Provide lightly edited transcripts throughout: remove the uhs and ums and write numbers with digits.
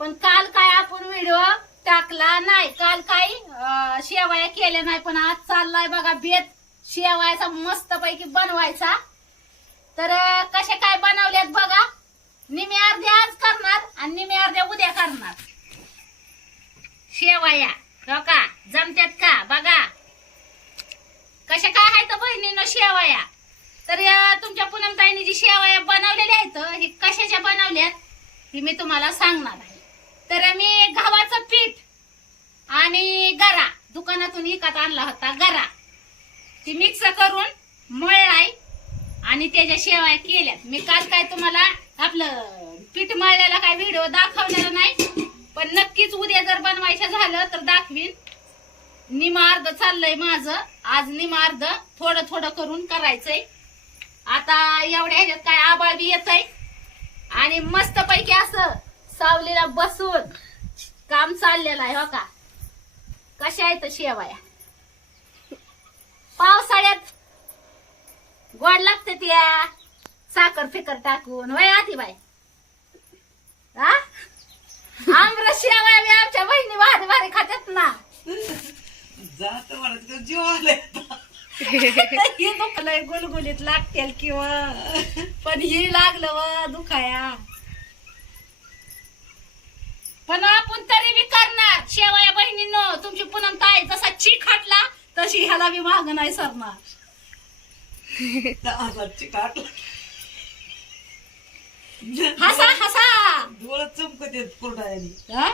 पण काल काय आपण व्हिडिओ टाकला नाही, काल काही शेवया केल्या नाही, पण आज चाललाय बघा बेत शेवयाचा मस्त पैकी बनवायचा. तर कशा काय बनवल्यात बघा. निम्मे अर्धे आज करणार आणि निम्मे अर्धे उद्या करणार. शेवया हो का जमत्यात का बघा. कशा काय आहेत बहिणीनं शेवया. तर तुमच्या पूनमताईंनी जी शेवया बनवलेल्या आहेत हे कशाच्या बनवल्यात हे मी तुम्हाला सांगणार आहे. तर मी गव्हाचं पीठ आणि गरा दुकानातून विकत आणला होता. गरा ती मिक्स करून मळलाय आणि त्याच्या शेवया केल्यात. मी काल काय तुम्हाला आपलं पीठ मळल्याला काय व्हिडिओ दाखवलेला नाही, पण नक्कीच उद्या जर बनवायचं झालं तर दाखवीन. निमार्ध चाललंय माझं आज. निमार्ध थोडं थोडं करून करायचंय. आता एवढ्या ह्याच्यात काय आबाळ बी येतय आणि मस्त पैकी असं सावलीला बसून काम चाललेलं आहे हो का. कशा आहेत शेवया पावसाळ्यात गोड लागते त्या साखर फिकर टाकून. वय आतीबाई हा आमरस शेवया बी आमच्या बहिणी भारी भारी खात्यात ना. जात म्हणत जीव आले हे दुखलंय गुलगुलीत लागतील किंवा पण ही लागलं व दुखाया. पण आपण तरी बी करणार शेवया बहिणींनो. तुमची पूनम ताई जसा चीक खाटला तशी ह्याला बी माग नाही सरणार. काटला हसा हसा डोळं चमकत येत कुरडायनी. हा?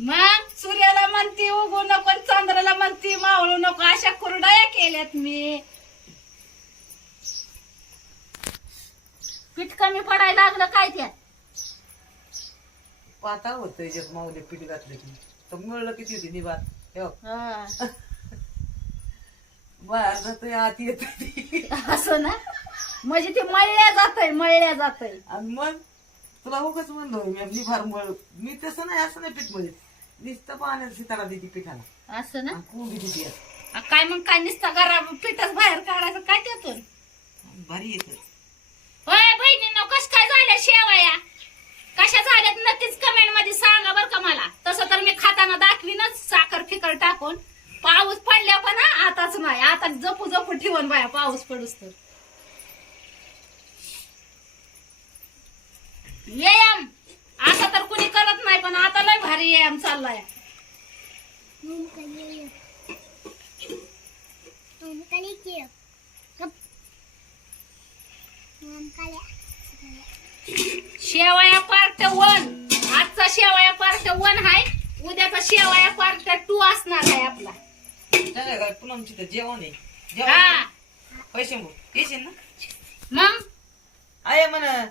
मग सूर्याला म्हणती उगू नको आणि चंद्राला म्हणती मावळू नको अशा कुरडया केल्यात मी. पीठ कमी पडायला लागलं काय त्यात. पाता होत याच्यात माऊली पीठ घातलं की तर मिळलं किती होती निभार हा. बाहेर जातोय आत येत असं ना म्हणजे ते मळल्या जातय. आणि मग तुला उगाच म्हणलो मी निभार मळ. मी तसं नाही असं नाही पीठ मळीत. नुसतं पाण्यात सितारा देते पिठाला असं ना. कोंबी देते काय मग काय नुसतं घरा पीठच बाहेर काढायचं काय त्यातून. भारी येत. होय बहिणींनो कश काय झाल्या शेवया कशा झाल्यात नक्कीच कमेंट मध्ये सांगा बर का मला. तसं तर मी खाताना दाखवीनच साखर फिकर टाकून. पाऊस पडल्या पण आताच नाही. आता जपू जपू ठेवून बाया पाऊस पडूस तर. व्यायाम आता तर कुणी करत नाही पण आता लय भारी व्यायाम चाललाय. शेवया पार्ट 1 आजचा शेवया पार्ट 1 आहे. उद्याचा शेवया पार्ट 2 असणार आहे आपला. काय पुनमची तर जेवण आहे. हा जेवण पैसे येशील ना मग आहे म्हणा.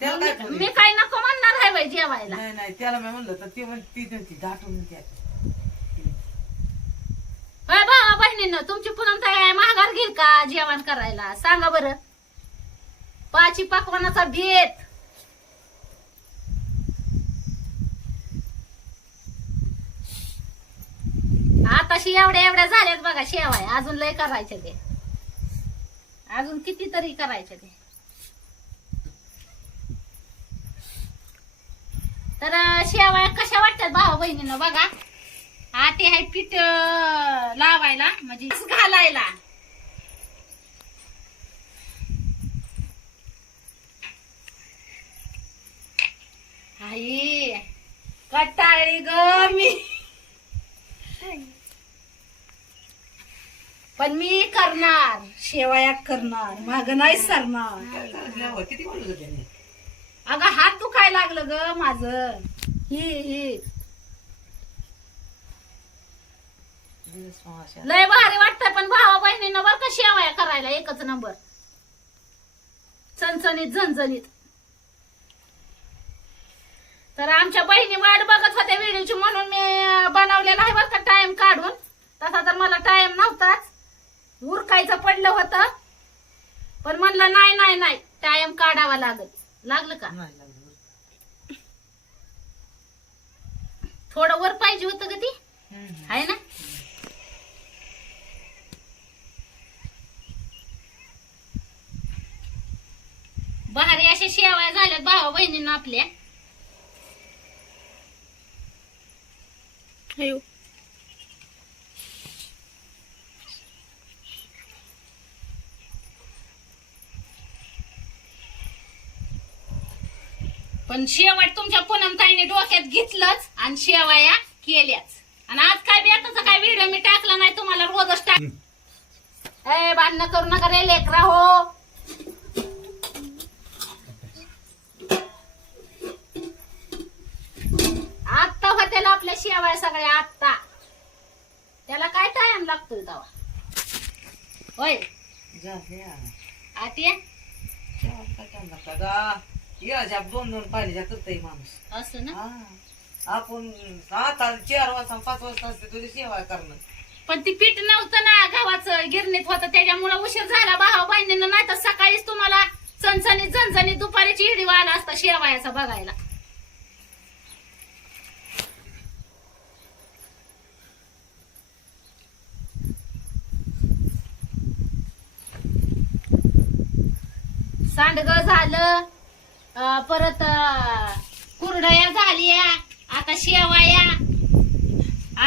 त्याला काय करू? मी काय नको म्हणणार आहे बाई जेवायला. नाही नाही त्याला मी म्हणलं तर ते म्हणते ती दाटून त्या होय भावा बहिणींनो तुमची पूनम ताई महागार घेईल का जेवण करायला सांगा बरं. पाची पकवानाचा भेद. आताशी एवढ्या झाल्यात बघा शेवया. अजून लय करायचे ते. अजून कितीतरी करायचे ते. तर शेवया कशा वाटतात भाऊ बहिणीनं बघा. हा ते आहे पीठ लावायला म्हणजे घालायला. आई कटाळी ग मी. पण मी करणार शेवया करणार माग नाही सरणार. किती बोलत त्याने. अगं हात दुखायला लागलं ग माझं. ही लय भारी वाटतंय पण भावा बहिणीनं बरं का शेवया करायला एकच नंबर. चणचणीत झणझणीत. तर आमच्या बहिणी वाट बघत होत्या व्हिडिओची म्हणून मी बनवलेला आहे बरं का टाइम काढून. तसा तर मला टाइम नव्हताच. उरकायचं पडलं होतं पण म्हणलं नाही टाइम काढावा लागलं का. थोडं वर पाहिजे होतं का ती आहे ना. भारी अशा शेवया झाल्यात भावा बहिणींना आपल्या. अयो. पण शेवट तुमच्या पूनमताईने डोक्यात घेतलंच आणि शेवाया केल्याच. आणि आज काय बेताचा काय व्हिडिओ मी टाकला नाही तुम्हाला रोजच टाक. ए भांडणं करू नका रे लेकरा हो. आत्ता होत्याला आपल्या शेवाया सगळ्या आत्ता. त्याला काय टाइम लागतोय तेव्हा होय झाल्या. आत्या काय टाइम लागता गा. या दोन दोन पाहिजे करतय माणूस. असं ना. हा. आपण आता 4 वाजता 5 वाजता असते तुझी सेवा करणं. पण ती पीठ नव्हतं ना गव्हाचं गिरणीत होतं त्याच्यामुळे उशीर झाला भाऊ बहिणीनं. नाही तर सकाळीच तुम्हाला चणचणीत झणझणीत दुपारीची हिडीवा आला असता शेवायाचा बघायला. सांडग झालं परत कुरडया झाल्या आता शेवाया.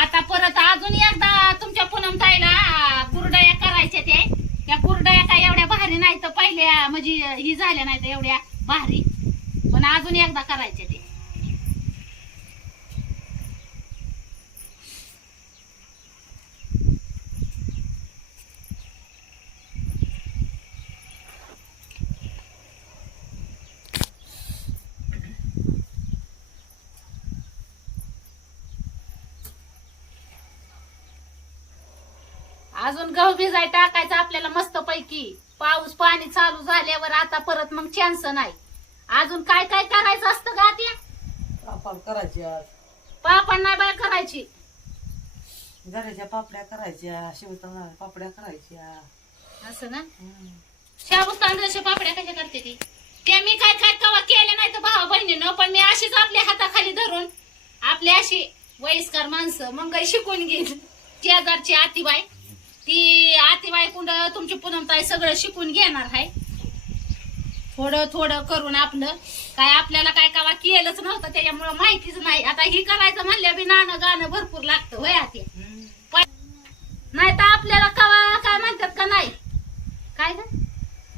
आता परत अजून एकदा तुमच्या पूनमताईला कुरडया करायच्या त्या कुरडया काय एवढ्या भारी नाही तर पहिल्या म्हणजे ही झाल्या नाही तर एवढ्या भारी. पण अजून एकदा करायच्या ते. अजून गहू भिजाय टाकायचं आपल्याला मस्त पैकी. पाऊस पाणी चालू झाल्यावर आता परत मग चान्स नाही. अजून काय काय करायचं असतं का त्या पापड करायचे आज. पापड नाही बाय करायची. घराच्या पापड्या करायच्या. शिवताना पापड्या करायच्या. असं ना. शाबूत तांदळाच्या पापड्या कशा करते ती त्या मी काय काय कवा केल्या नाही तर भावा बहिणीनं. पण मी अशीच आपल्या हाताखाली धरून आपली अशी वयस्कर माणसं मग काही शिकून घेईल. शेजारची आतीबाई ती आतीबाई कुंड तुमची पूनमताई सगळं शिकून घेणार आहे. थोडं थोडं करून आपलं काय आपल्याला काय कवा केलंच नव्हतं त्याच्यामुळे माहितीच नाही. आता ही करायचं म्हणल्या बी नाणं गाणं भरपूर लागतं होय आते. नाही तर आपल्याला कवा काय म्हणतात का नाही काय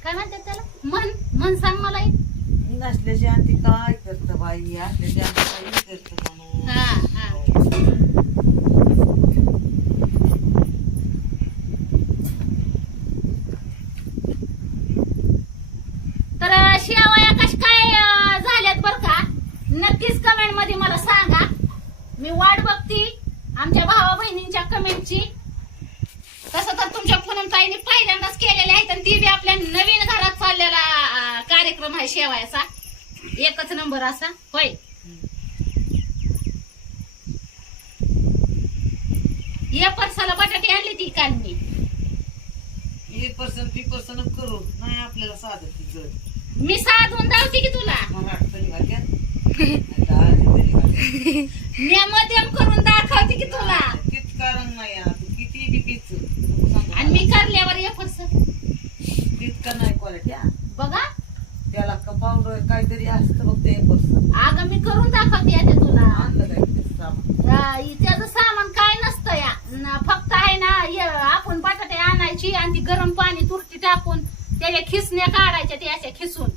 काय म्हणतात त्याला मन मन सांग मला. नसल्याची आणखी काय करत बाई. असल्याची आणखी काय करत म्हणून. हा हा तर शेवया कश काय झाल्यात बर का नक्कीच कमेंट मध्ये मला सांगा. मी वाट बघती आमच्या भावा बहिणींच्या कमेंटची. तसं तर तुमच्या पूनमताईने पहिल्यांदाच केलेले आहेत आणि ती बी आपल्या नवीन घरात चाललेला कार्यक्रम आहे शेवयाचा. एकच नंबर असा होय. या परसाला बटाटे आणली ती काल मी. 1% 2% करू नाही आपल्याला साधं ती जड. मी साधून धावते की तुला. मराठ तरी घालत्यात. तरी घालत्यात. मी मध्यम करून दाखवते की तुला. तीच कारण नाही आहे. तू किती बी पिच आणि मी करल्यावर या परस तितकं नाही क्वालिटी. बघा त्याला पावडर काहीतरी असतं बघ ते 1% अगं मी करून दाखवते आता तुला. आणलं काय ते सामान. त्याचं सामान काय नसतं या फक्त आहे ना आपण बटाटे आणायची आणि ती गरम पाणी तुरटी टाकून त्याच्या खिसण्या काढायच्या त्या अशा खिसून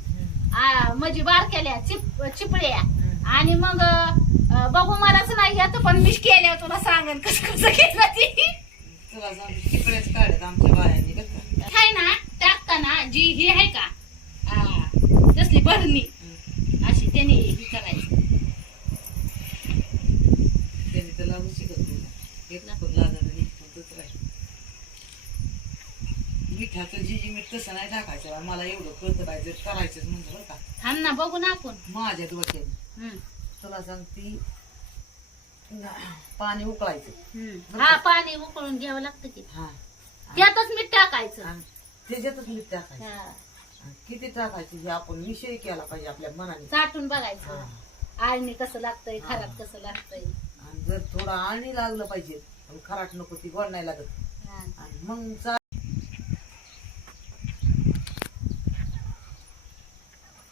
म्हणजे बारक्याल्या चिपळ्या आणि मग बघू मलाच नाही येत पण मी केल्यावर तुला सांगेन कसं कसं केलं ती. तुला सांगते तिकडेच काढत आमच्या बायांनी आहे ना टाकताना जी ही आहे का तसली भरणी अशी त्याने ही करायची. त्यांनी तर लागू शिकत नाही. एक लागलं नाही राहील. मिठाचं जी मीठ तसं नाही टाकायचं. मला एवढं कळतं पाहिजे करायचंच म्हणतो बरं का. थांब ना बघू ना आपण. माझ्या डोक्याने तुला सांगती पाणी उकळायचं. हा पाणी उकळून घ्यावं लागतं की. हा त्यातच मीठ टाकायचं. आणि त्याच्यातच मीठ टाकायचं. हा. आणि किती टाकायची हे आपण विषय केला पाहिजे आपल्या मनाने. चाटून बघायचं हा. आळणी कसं लागतंय खराब कसं लागतंय. आणि जर थोडं आळणी लागलं पाहिजे पण खराट नको ती गोड नाही लागत. हा. आणि मग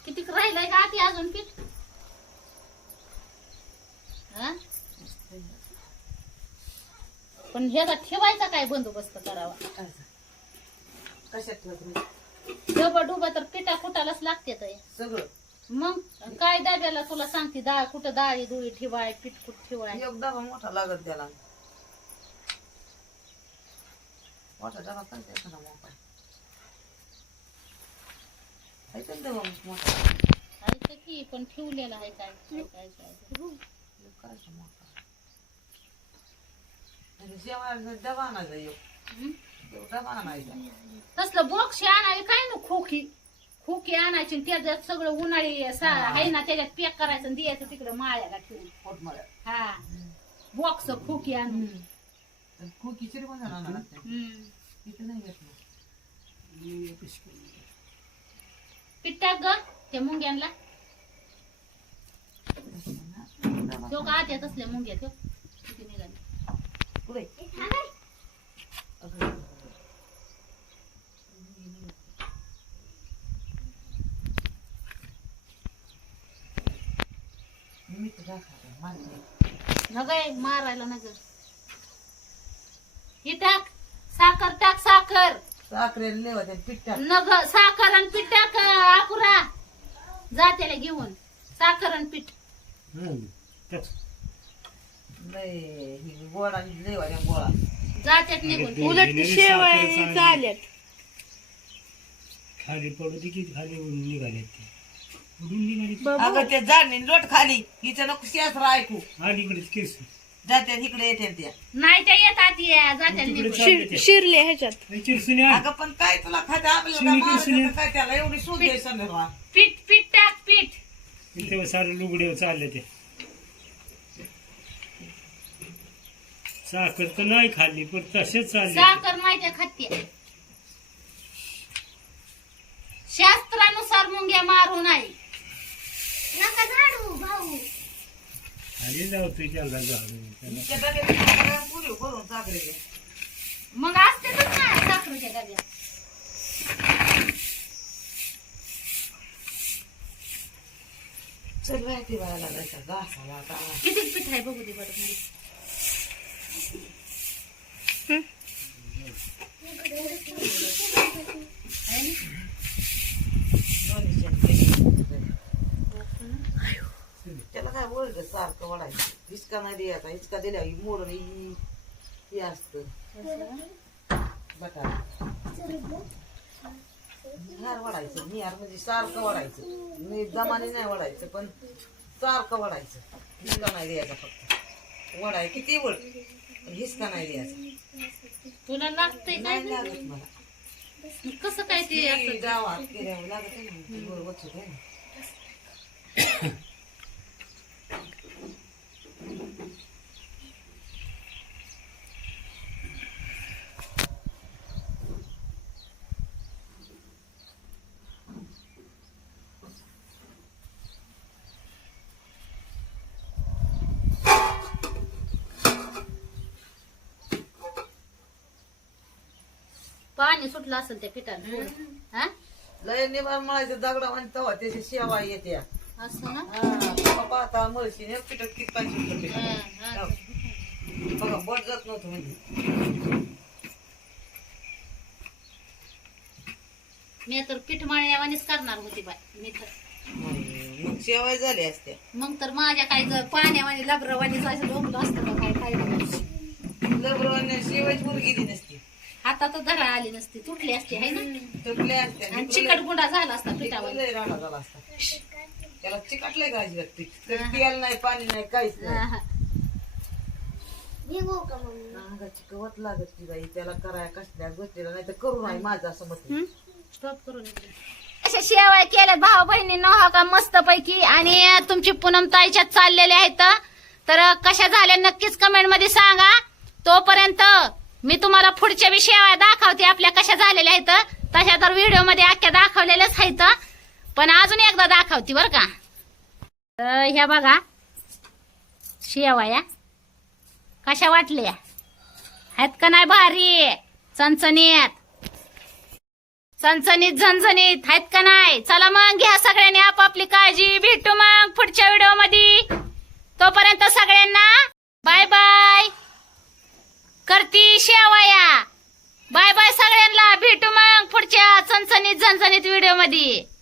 किती राहिलंय का ती अजून पीठ. हा? पण ह्याचा ठेवायचा काय बंदोबस्त करावा? कशात ठेवत? डबा डुबा तर पिठा कुटालाच लागते तर सगळं. मग काय डब्याला तुला सांगते डाळ कुठं डाळी दुळी ठेवाय पीठ कुठं ठेवाय. एक डबा मोठा लागत त्याला. मोठा डबा पण त्याचा ना मोठा. ऐकून डबा मोठा. आहे की पण ठेवलेला आहे काय काय काय काय करायचं मोठा. जेव्हा डबा आणायचा डबा आणायचा. तसलं बॉक्स आणायला काय ना खोकी खोकी आणायची आणि त्याच्यात सगळं उन्हाळी आहे ना त्याच्यात पॅक करायचं आणि द्यायचं तिकडे माळ्याला ठेवून. हा बॉक्स खोकी आणून खोकी चिरी पण आणणार लागते. इथे नाही घेत ना. पीठ टाक ग त्या मुंग्यांना. तो का आत्यात असल्या मुंग्या तो किती निघाली पुढे. न गाय मारायला नगर. हे टाक साखर टाक साखर. साखरेला लेवा पीठ टाक. नग साखर आणि पीठ टाक अपुरा जात्याला घेऊन साखर आणि पीठ. नाही गोळा लेवा गोळा जात्यात निघून उलट शेवया चालत खाली पडू दे की खाली उडून निघाले ते उडून निघाले. अगं ते जाणे लोट खाली हिचं नको शास्त्र ऐकू. अलीकडेच केस जात्या इकडे येते त्या. नाही त्या येतात जात्याला निघून. शिरले ह्याच्यात अगं पण काय तुला खाते आपल्याला काय त्याला एवढी सूज आहे संदर्भात. पीठ पीठ टाक पीठ. तेव्हा सारे लुगडे चालले ते साखर तर नाही खाल्ली पण तसेच चालले. साखर माहिती खाते शास्त्रानुसार मुंग्या मारू नाही. नका झाडू भाऊ. खाली जाऊ त्याला झाडू त्या डब्यात पुरी भरून साखरेले. मग असतेच ना साखरेच्या डब्यात. चल माहिती व्हायला लागायचा घासाला आता. किती पीठ आहे बघू दे बरं मला. त्याला काय बोलत सारखं वडायचं. हिचका नाही द्यायचा. हिचका दिल्या मोडून ही असत बटाटा. निहार वडायचं. निहार म्हणजे सारखं वडायचं. मी दमाने नाही वडायचं पण सारखं वडायचं. हिचका नाही द्यायचा. फक्त वडाय किती वड हिचका नाही द्यायचा. तुला लागतंय काय नाही लागत मला. कसं काय ते असं? गावात गेल्यावर लागत आहे ना. बरोबर होत आहे ना. पाणी सुटलं असेल त्या पिठाला. हा लय निभार मळायचं दगडा आणि तवा त्याची शेवा येते. असं ना. पाहता मळशी पिठात किती पाहिजे. बघा बोट जात नव्हतं म्हणजे. मी तर पीठ मळण्यावानीच करणार होती बाय मी तर. मग शेवाय झाल्या असत्या. मग तर माझ्या काय पाण्यावानी लबरवानी जायचं डोंगलं असतं का काय काय बघायचं. लबरवाने शेवायची मुलगी गेली नसती. हातात धरा आली नसती तुटली असती आहे ना. तुटल्या असत्या. आणि चिकट गुंडा झाला असता पिठावर. लय राडा झाला असता. त्याला चिकटलंय का अजिबात पीठ. तरी तेल नाही पाणी नाही काहीच नाही. चिकवत लागत ती बाई त्याला कराय कसल्या गोष्टीला नाही तर करू नाही माझं असं मत. स्टॉप करून अशा शेवाय केल्यात भाऊ बहिणींनो हो का मस्त पैकी. आणि तुमची पूनम ताईच्यात चाललेले आहेत तर कशा झाल्या नक्कीच कमेंट मध्ये सांगा. तोपर्यंत मी तुम्हाला पुढच्या बी शेवाय दाखवते आपल्या कशा झालेल्या आहेत. तशा तर व्हिडिओ मध्ये अख्ख्या दाखवलेल्याच आहेत पण अजून एकदा दाखवते बर का. तर ह्या बघा शेवाया कशा वाटल्या आहेत का नाही भारी चणचणीत चणचणीत झणझणीत आहेत का नाही. चला मग घ्या सगळ्यांनी आपापली काळजी. भेटू मग पुढच्या व्हिडिओ मध्ये. तोपर्यंत सगळ्यांना बाय बाय करते. झणझणीत व्हिडिओ मध्ये